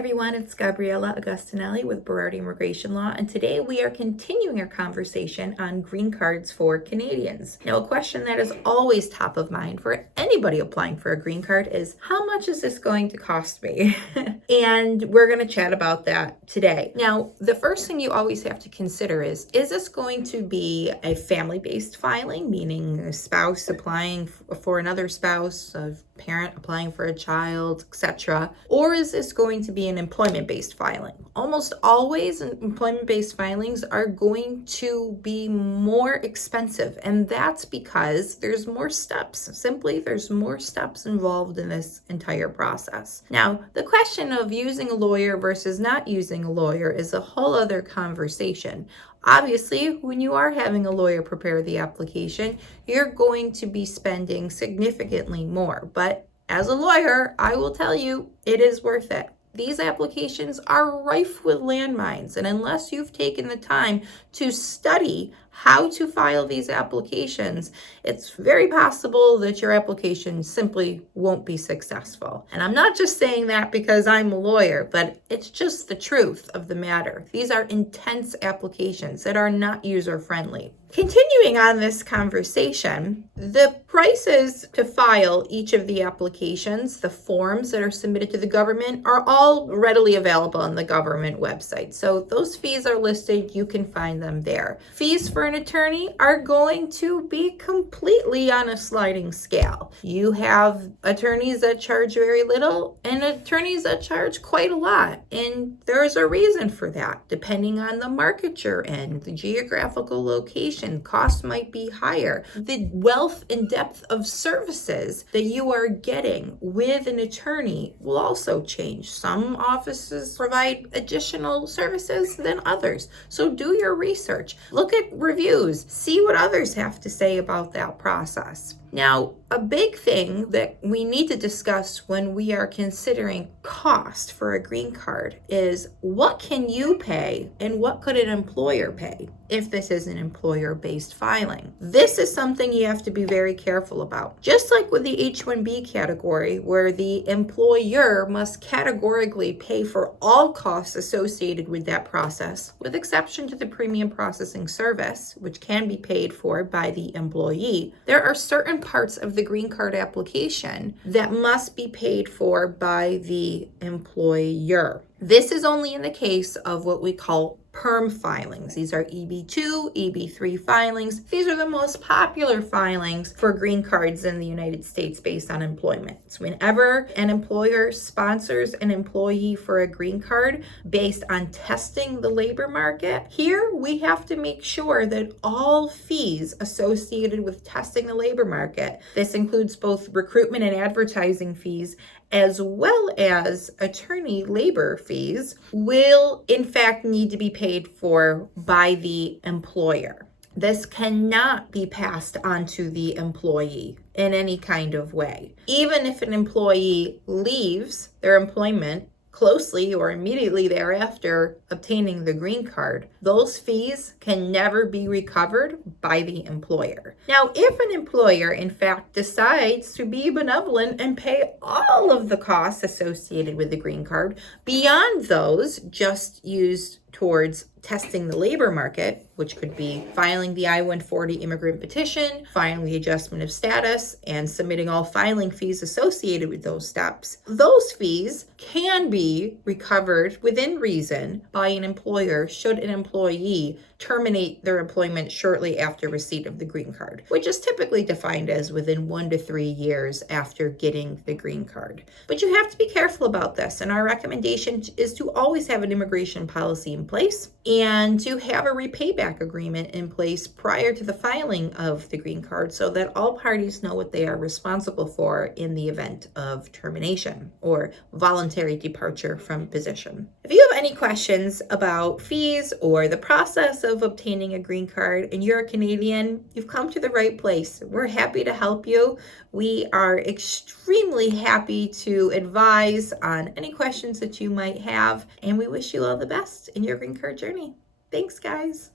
everyone, it's Gabriella Augustinelli with Berardi Immigration Law, and today we are continuing our conversation on green cards for Canadians. Now, a question that is always top of mind for anybody applying for a green card is, how much is this going to cost me? And we're going to chat about that today. Now, the first thing you always have to consider is this going to be a family-based filing, meaning a spouse applying for another spouse, a parent applying for a child, etc., or is this going to be an employment-based filing? Almost always employment-based filings are going to be more expensive, and that's because there's more steps. Simply, there's more steps involved in this entire process. Now, the question of using a lawyer versus not using a lawyer is a whole other conversation. Obviously, when you are having a lawyer prepare the application, you're going to be spending significantly more. But as a lawyer, I will tell you, it is worth it. These applications are rife with landmines, and unless you've taken the time to study how to file these applications, it's very possible that your application simply won't be successful. And I'm not just saying that because I'm a lawyer, but it's just the truth of the matter. These are intense applications that are not user-friendly. Continuing on this conversation, the prices to file each of the applications, the forms that are submitted to the government, are all readily available on the government website. So those fees are listed, you can find them there. Fees for an attorney are going to be completely on a sliding scale. You have attorneys that charge very little and attorneys that charge quite a lot. And there's a reason for that. Depending on the market you're in, the geographical location, costs might be higher. The wealth and depth of services that you are getting with an attorney will also change. Some offices provide additional services than others. So do your research. Look at reviews. See what others have to say about that process. Now, a big thing that we need to discuss when we are considering cost for a green card is, what can you pay and what could an employer pay if this is an employer-based filing? This is something you have to be very careful about. Just like with the H-1B category, where the employer must categorically pay for all costs associated with that process, with exception to the premium processing service, which can be paid for by the employee, there are certain parts of the green card application that must be paid for by the employer. This is only in the case of what we call perm filings. These are EB2, EB3 filings. These are the most popular filings for green cards in the United States based on employment. So whenever an employer sponsors an employee for a green card based on testing the labor market, here we have to make sure that all fees associated with testing the labor market, this includes both recruitment and advertising fees, as well as attorney labor fees, will in fact need to be paid for by the employer. This cannot be passed on to the employee in any kind of way. Even if an employee leaves their employment closely or immediately thereafter obtaining the green card, those fees can never be recovered by the employer. Now, if an employer in fact decides to be benevolent and pay all of the costs associated with the green card beyond those just used towards testing the labor market, which could be filing the I-140 immigrant petition, filing the adjustment of status, and submitting all filing fees associated with those steps, those fees can be recovered within reason by an employer should an employee terminate their employment shortly after receipt of the green card, which is typically defined as within 1 to 3 years after getting the green card. But you have to be careful about this, and our recommendation is to always have an immigration policy in place and to have a repayback agreement in place prior to the filing of the green card so that all parties know what they are responsible for in the event of termination or voluntary departure from position. If you have any questions about fees or the process of obtaining a green card and you're a Canadian, you've come to the right place. We're happy to help you. We are extremely happy to advise on any questions that you might have, and we wish you all the best in your green card journey. Thanks, guys.